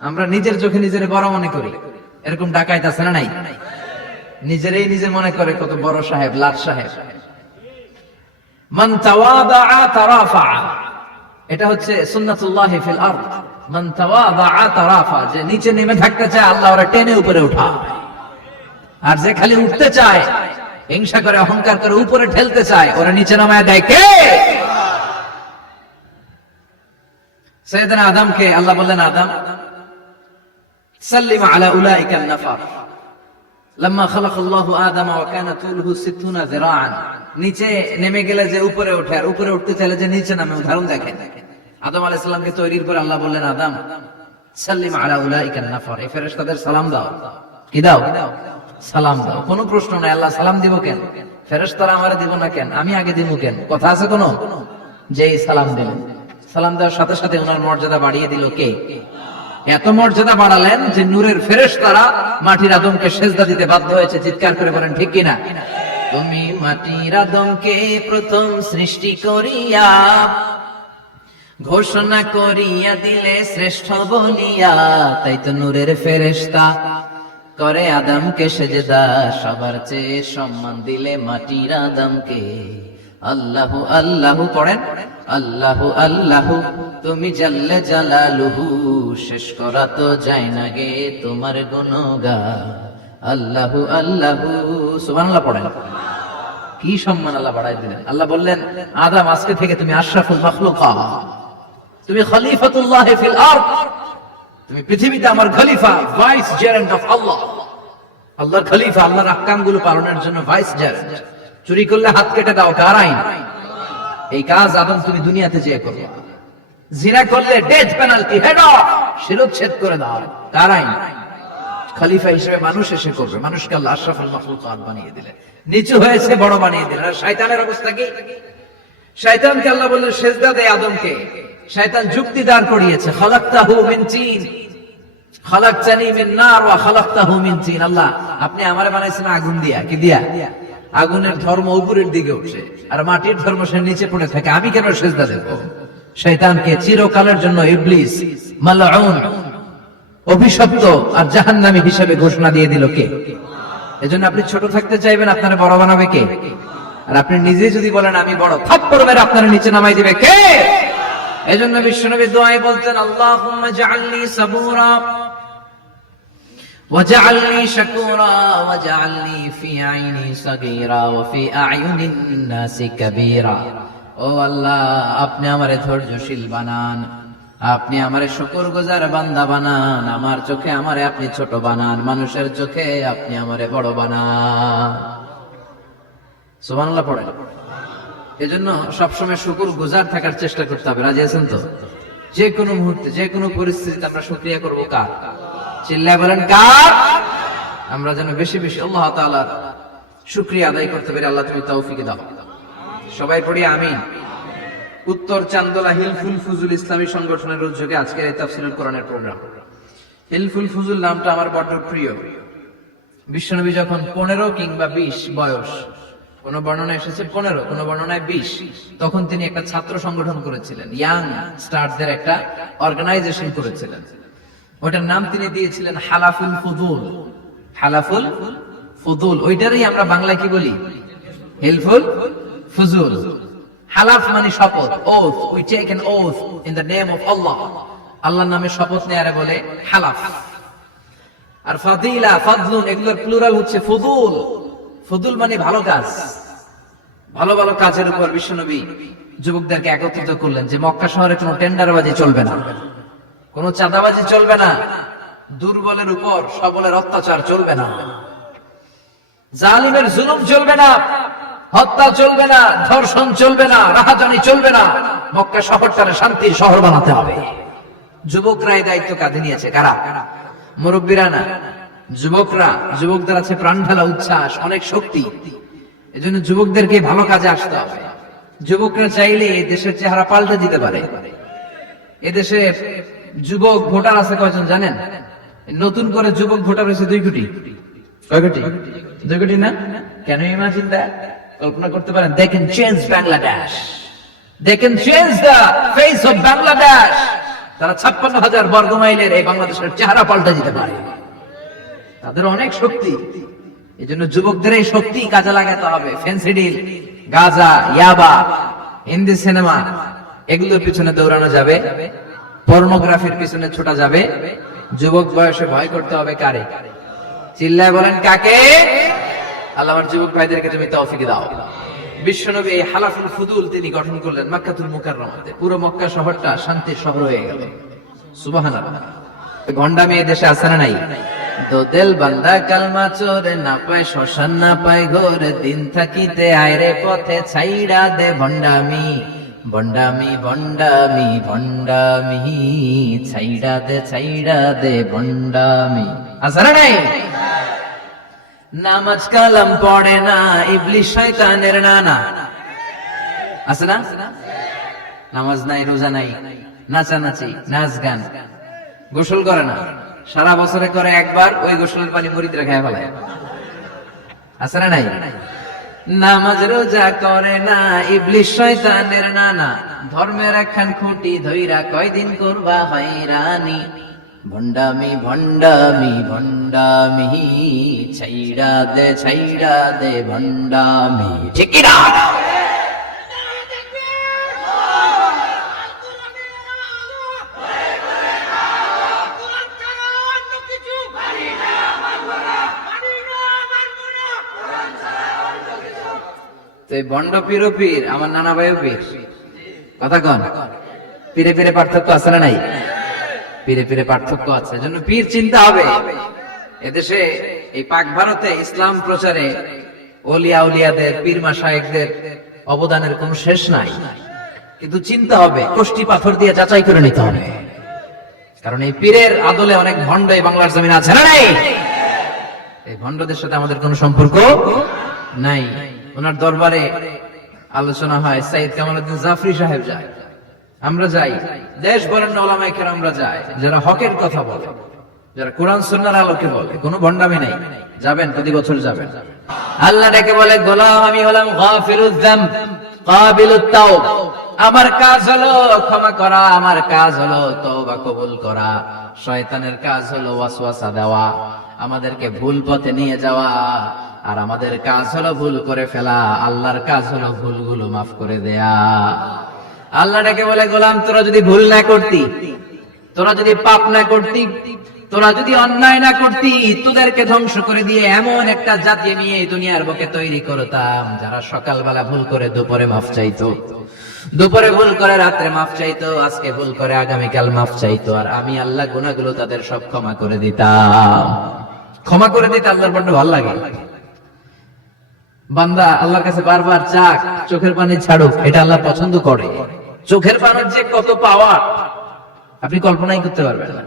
আমরা নিজের চোখে নিজের বড় মনে করি, এরকম ডাকাইত আছে না নাই? নিজেরই নিজে মনে করে কত বড় সাহেব, লাট সাহেব। মান তাওয়াদাআ তারাফা, এটা হচ্ছে সুন্নাতুল্লাহি ফিল আরদ। মান তাওয়াদাআ তারাফা, যে নিচে নেমে থাকতে চায় আল্লাহ ওরা টেনে উপরে উঠায়, আর যে খালি উঠতে চায়, হিংসা করে অহংকার করে উপরে ঠেলতে চায়, ওরা নিচে নামায় দেয় কে? সাইয়েদনা আদমকে আল্লাহ বললেন, আদম সাল্লিম আলা উলাইকা নাফার লাম্মা খালাকাল্লাহু আদম ওয়া কানা তুলহু 60 যিরাআন। নিচে নেমে গেলে যে উপরে ওঠে, আর উপরে উঠতে চাইলে যে নিচে নামে, উদাহরণ দেখেন। আদম আলাইহিস সালামকে তৈরির পর আল্লাহ বললেন, আদম সাল্লিম আলা উলাইকা নাফার, এই ফেরেশতাদের সালাম দাও। কি দাও? সালাম দাও। কোনো প্রশ্ন নাই, আল্লাহ সালাম দিব কেন? ফেরেশতারা আমারে দিব না কেন? আমি আগে দিব কেন? কথা আছে কোনো? যেই সালাম দিলেন, সালাম দেওয়ার সাথে সাথে ওনার মর্যাদা বাড়িয়ে দিল কে? এত মর্যাদা বাড়ালেন যে নূরের ফেরেশতারা মাটির আদমকে সেজদা দিতে বাধ্য হয়েছে। চিৎকার করে বলেন ঠিক কিনা? তুমি মাটির আদমকে প্রথম সৃষ্টি করিয়া ঘোষণা করিয়া দিলে শ্রেষ্ঠ বলিয়া, তাই তো নূরের ফেরেশতা করে আদমকে সেজদা। সবার চেয়ে সম্মান দিলে মাটির আদমকে। আল্লাহু আল্লাহু পড়েন, আল্লাহু আল্লাহু তুমি জাল্লে জালালুহু, শেষ করা তো যায় না গে তোমার গুণগান। আল্লাহু আল্লাহু, সুবহানাল্লাহ পড়েন। কি সম্মান আল্লাহ বাড়াই দিলেন। আল্লাহ বললেন, আদম আজকে থেকে তুমি আশরাফুল মাখলুকাত, তুমি খলিফাতুল্লাহ ফিল আরদ, তুমি পৃথিবীতে আমার খলিফা, ভাইস জেরেন্ট অফ আল্লাহ। আল্লাহর খলিফা, আল্লাহর আহকামগুলো পালনের জন্য ভাইস জেরেন্ট। চুরি করলে হাত কেটে দাও, কার আইন? এই কাজ আদম তুমি দুনিয়াতে যেয়ে করো। জিনা করলে ডেথ পেনাল্টি, হেড অফ, শিরচ্ছেদ করে দাও, কার আইন? খলিফা হিসেবে মানুষ এসে করবে। মানুষকে আল্লাহ আশরাফুল মাখলুকাত বানিয়ে দিলেন, নিচু হয়েছে বড় বানিয়ে দিলেন। আর শয়তানের অবস্থা কি? শয়তানকে আল্লাহ বললেন সেজদা দে আদমকে। শয়তান যুক্তি দাঁড় করিয়েছে, খালাকতাহু মিন তিন খালাকতানি মিন নার ওয়া খালাকতাহু মিন তিন। আল্লাহ আপনি আমারে বানাইছেন আগুন দিয়া। কি দিয়া? আগুনের ধর্ম উপরের দিকে উঠছে, আর মাটির ধর্ম সে নিচে পড়ে থাকে, আমি কেন সেজদা দেব? শয়তানকে চিরকালের জন্য ইবলিস মালউন, অভিশপ্ত আর জাহান্নামী হিসেবে ঘোষণা দিয়ে দিল কে? এজন্য আপনি ছোট থাকতে চাইবেন, আপনারা বড় বানাবে কে? আর আপনি নিজে যদি বলেন আমি বড়, থাপ্পড় মেরে আপনারা নিচে নামাই দিবে কে? এজন্য বিশ্বনবী দোয়ায় বলতেন, আল্লাহুম্মা জাআলনি সাবুরা ওয়াজআলনি শাকুরা ওয়াজআলনি ফি আইনি সাগীরা ওয়া ফি আ'য়ুনিন নাসি কাবীরা। ও আল্লাহ, আপনি আমারে ধৈর্যশীল বানান, আপনি আমারে শুকরগুজার বান্দা বানান, আমার চোখে আমারে আপনি ছোট বানান, মানুষের চোখে আপনি আমারে বড় বানান। সুবহানাল্লাহ পড়েন। এজন্য সবসময় শুকরগুজার থাকার চেষ্টা করতে হবে। রাজি আছেন তো? যে কোনো মুহূর্তে, যে কোনো পরিস্থিতিতে আমরা শুকরিয়া করব কার? চিল্লায় বলেন কার? আমরা যেন বেশি বেশি আল্লাহ তাআলার শুকরিয়া আদায় করতে পারি। আল্লাহ তুমি তৌফিক দাও। সবাই পড়ি আমিন। উত্তর চান্দোলা হিলফুল ফুজুল ইসলামী সংগঠনের উদ্যোগে আজকের এই তাফসীরুল কোরআনের প্রোগ্রাম। হিলফুল ফুজুল নামটা আমার বড় প্রিয়। বিশ্বনবী যখন 15 কিংবা 20 বয়স, কোন বর্ণনায় এসেছে 15, কোন বর্ণনায় 20, তখন তিনি একটা ছাত্র সংগঠন করেছিলেন, ইয়াং স্টারদের একটা অর্গানাইজেশন করেছিলেন। ওটার নাম তিনি দিয়েছিলেন হালাফুল ফুজুল। হালাফুল ফুজুল, ওইটারই আমরা বাংলায় কি বলি? হিলফুল ফুজুল। হালাফ মানে শপথ, oath, we take an oath in the name of Allah. আল্লাহর নামে শপথ নেয়ারে বলে হালাফ। আর ফাদিলা, ফাদলুন, এগুলোর প্লুরাল হচ্ছে ফুদুল। ফুদুল মানে ভালো কাজ। ভালো ভালো কাজের উপর বিশ্বনবী যুবকদেরকে একত্রিত করলেন যে মক্কা শহরে কোনো টেন্ডারবাজি চলবে না, কোনো চাঁদাবাজি চলবে না, দুর্বলের উপর সবলের অত্যাচার চলবে না, জালিমের জুলুম চলবে না, হত্যা চলবে না, ধর্ষণ চলবে না, রাহাজানি চলবে না। মক্কা শহরটারে শান্তির শহর বানাতে হবে। যুবকরা এই দায়িত্ব কাঁধে নিয়েছে। কারা? মুরব্বীরা না, যুবকরা। যুবকদের আছে প্রাণ ঢালা উচ্ছ্বাস, অনেক শক্তি। এজন্য যুবকদেরকে ভালো কাজে আসতে হবে। যুবকরা চাইলে এই দেশের চেহারা পাল্টে দিতে পারে। এদেশে যুবক ভোটার আছে কয়জন জানেন? নতুন করে যুবক ভোটার হয়েছে 2 কোটি। কয় কোটি? 2 কোটি না? Can you imagine that? কল্পনা করতে পারেন? They can change Bangladesh. They can change the face of Bangladesh. তারা 56,000 বর্গ মাইলের এই বাংলাদেশের চেহারা পাল্টে দিতে পারে। তাদের অনেক শক্তি। এই জন্য যুবকদের এই শক্তি কাজে লাগাতে হবে। ফেন্সিডিল, গাঁজা, ইয়াবা, হিন্দি সিনেমা এগুলোর পিছনে দৌড়ানো যাবে, পর্নোগ্রাফির পিছনে ছোটা যাবে। যুবক বয়সে ভয় করতে হবে কারে? চিল্লায় বলেন কাকে? আল্লাহ আমার যুবক ভাইদেরকে তুমি তৌফিক দাও। বিশ্বনবী এই হালাফুল ফুদুল তিনি গঠন করলেন মক্কাতুল মুকাররমাতে। পুরো মক্কা শহরটা শান্তির শহর হয়ে গেল। সুবহানাল্লাহ। ভণ্ডামি এই দেশে আছে না নাই? দোদেল বান্দা কালমা চোরে, না পায় শ্মশান না পায় ঘোর, দিন থাকিতে আয়রে পথে ছাইড়া দে ভণ্ডামি। ভণ্ডামি ভণ্ডামি ভণ্ডামি, ছাইড়া দে ভণ্ডামি। আছে না নাই? নামাজ কালাম পড়ে না, ইবলিশ শয়তানের নানা। আছে না? নামাজ নাই, রোজা নাই, নাচানাচি, নাচ গান, গোসল করে না, সারা বছরে করে একবার, ওই গোসলের পানি মুরিদরা খেয়ে ফেলায়। আছে না নাই? নামাজ রোজা করে না, ইবলিশ শয়তানের নানা, ধর্মের একখান খুঁটি ধইরা কয়দিন করবা হয়রানি। ভণ্ডামি ভণ্ডামি ভণ্ডামি, ছাইড়া দে ভণ্ডামি। ঠিক কি না? ভণ্ড পীরও পীর, আমার নানা ভাইও পীর। কথা কন, পীরে পীরে পার্থক্য আছে না নাই? পীরে পীরে পার্থক্য আছে, এজন্য পীর চিন্তা হবে। এদেশে এই পাক ভারতে ইসলাম প্রচারে ওলিয়া উলিয়াদের, পীর মাশায়েখদের অবদানের কোনো শেষ নাই। কিন্তু চিন্তা হবে, কষ্টি পাথর দিয়ে যাচাই করে নিতে হবে। কারণ এই পীরের আদলে অনেক ভণ্ড এই বাংলার জমিন আছে না নাই? এই ভণ্ডদের সাথে আমাদের কোনো সম্পর্ক নাই। ওনার দরবারে আলোচনা হয়, সাইয়েদ কামালউদ্দিন জাফরি সাহেব যায়, আমরা যাই, দেশ বরেণ্য ওলামায়ে কেরামরা যায়, যারা হকের কথা বলে, যারা কোরআন সুন্নাহর আলোকে বলে, কোনো ভণ্ডামি নাই। যাবেন, প্রতি বছর যাবেন। আল্লাহ ডেকে বলে, গোলাম আমি হলাম গাফিরুয যামব কাবিলুত তাওব। আমার কাজ হলো ক্ষমা করা, আমার কাজ হলো তওবা কবুল করা। শয়তানের কাজ হলো ওয়াসওয়াসা দেওয়া, আমাদেরকে ভুল পথে নিয়ে যাওয়া। আর আমাদের কাজ হলো ভুল করে ফেলা, আল্লাহর কাজ হলো ভুলগুলো মাফ করে দেয়া। আল্লাহ ডেকে বলে, গোলাম তোরা যদি ভুল না করতি, তোরা যদি পাপ না করতি, তোরা যদি অন্যায় না করতি, তোদেরকে ধ্বংস করে দিয়ে এমন একটা জাতি নিয়ে দুনিয়ার বুকে তৈরি করতাম, যারা সকালবেলা ভুল করে দুপুরে মাফ চাইতো, দুপুরে ভুল করে রাত্রে মাফ চাইতো, আজকে ভুল করে আগামীকাল মাফ চাইতো। আর আমি আল্লাহ গুনাহগুলো তাদের সব ক্ষমা করে দিতাম। ক্ষমা করে দিতে আল্লাহর বড় ভালো লাগে। বান্দা আল্লাহর কাছে বারবার চাক, চোখের পানি ছাড়ুক, এটা আল্লাহ পছন্দ করে। চোখের পানির যে কত পাওয়া আপনি কল্পনাই করতে পারবেন না।